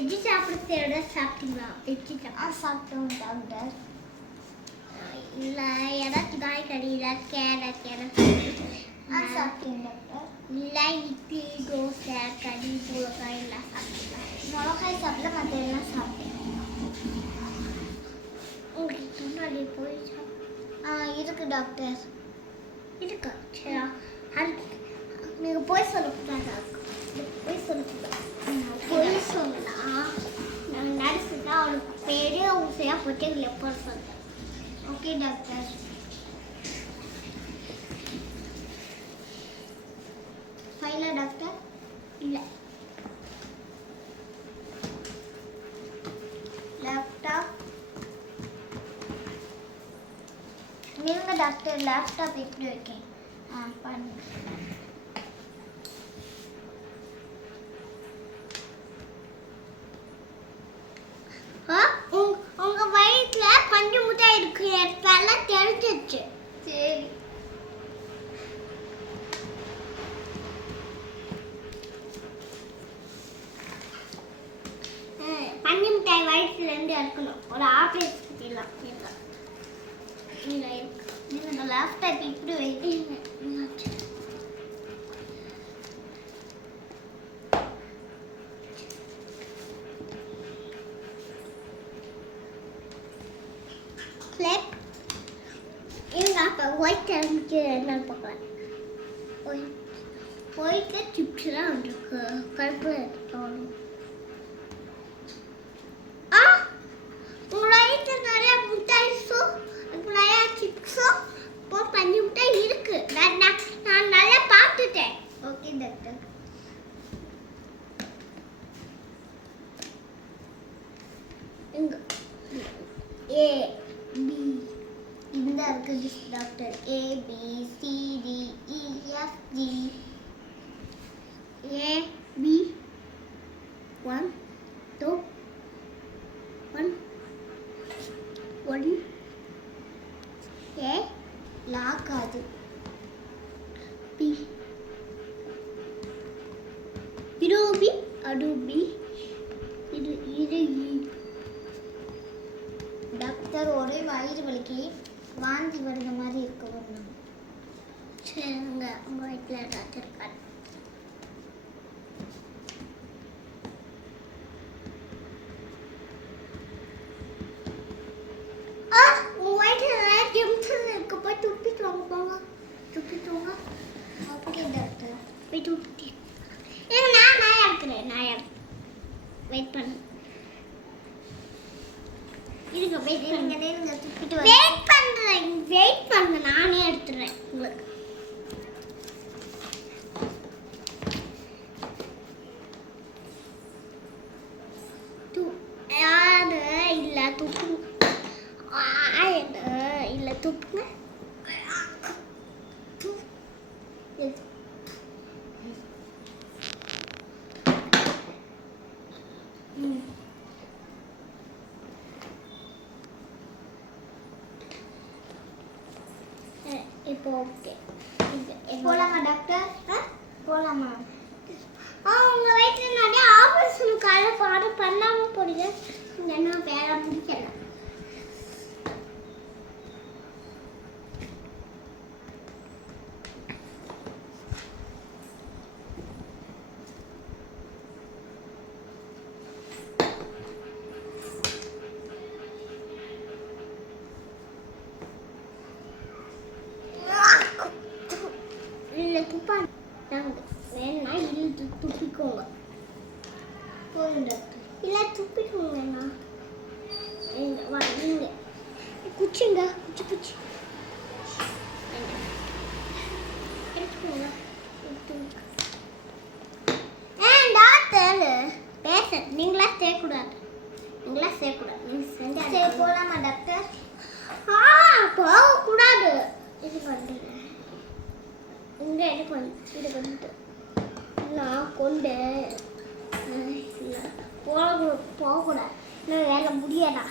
Veg சாப்பிட்றத சாப்பிட்டீங்களா? Veg சாப்பிட்டோம் டாக்டர். இல்லை ஏதாச்சும் காய்கறி ஏதாச்சும் கேரட் சாப்பிட்டீங்க டாக்டர். இல்லை இட்லி தோசை கறி மிளகாய் எல்லாம் சாப்பிட்டீங்களா? மிளகாய் சாப்பிடல, மற்ற எல்லாம் சாப்பிட்டேன். உங்களுக்கு தொண்டாளி போய் இருக்கு டாக்டர். இருக்கா? சரி நீங்கள் போய் சொல்லக்கூடாது. போய் சொல்லக்கூடாது. போய் சொல்லலாம். நாங்கள் நடிச்சுட்டா அவனுக்கு பெரிய ஊசையாக போட்டு எங்களை போட சொல்கிறேன். Okay doctor. ஃபைலா டாக்டர்? இல்லை. லேப்டாப் நீங்க டாக்டர். லேப்டாப் எப்படி வைக்கேன்? பண்ணு. உங்க வயிற்றுல பஞ்சு முட்டாய் இருக்கு இடத்தெல்லாம் தெரிஞ்சிச்சு. சரி. பஞ்சு மிட்டாய் வயிற்றுல இருந்து எடுக்கணும். ஒரு ஆபீஸ் பற்றிலாம் இல்லை இருக்கு. நீங்க லேப்டாப் இப்படி வைக்கீங்க. அப்போ ஒயிட் எனக்கு என்ன பார்க்கலாம். ஒயிட்டில் சிப்ஸ்லாம் இருக்கு. கருப்பில் எடுத்துக்கணும். உங்கள் வயிற்றில் நிறையா மிட்டாய்ஸோ நிறையா சிப்ஸோ பஞ்சு மிட்டாய் இருக்கு. நான் நல்லா பார்த்துட்டேன். Okay doctor. இங்கே ஏ பி இந்த இருக்குது doctor. A B C D E F G. A B 1 2 1 1 A lock ஆகுது. B இது B அது B இது E. டாக்டர் ஒரே வயிறு வலிக்கு வாந்தி வருத மாதிரி இருக்கு. வரணும். சரி உங்கள் வயிற்றில் ஏதாச்சும் இருக்காது. உங்கள் வயிற்றில் நிறைய ஜெம்ஸ் இருக்கு. போய் துப்பிட்டு வாங்க. போங்க துப்பிட்டு வாங்க. Okay doctor. போய் துப்பிட்டு நான் இருக்கிறேன். வெயிட் பண்ணு. இருங்க வெயிட் நீங்க துப்பிட்டு வெயிட் பண்றேன். வெயிட் பண்ணு, நானே எடுத்துறேன் உங்களுக்கு. இல்ல துப்பு இல்ல துப்புங்க. இப்போ ஓகே. போலாமா டாக்டர்? போலாமா? உங்க வயிற்றுல நிறைய ஆபரேஷன் காலை பண்ணாம போறீங்க. என்ன வேலை முடிக்கல. இல்லை துப்பா வேணா இழுத்து துப்பிக்கோங்க. போதும் டாக்டர். இல்லை துப்பிக்கோங்கண்ணா. நீங்க குச்சிங்க குச்சி எடுத்துக்கோங்க. டாக்டர் பேச நீங்களா செய்யக்கூடாது. சரி போலாமா டாக்டர்? போகக்கூடாது. இது பண்ணுறேன். இங்கே எனக்கு இது வந்துட்டு நான் கொண்டு இல்லை போகக்கூடாது. இன்னும் வேலை முடியாதா?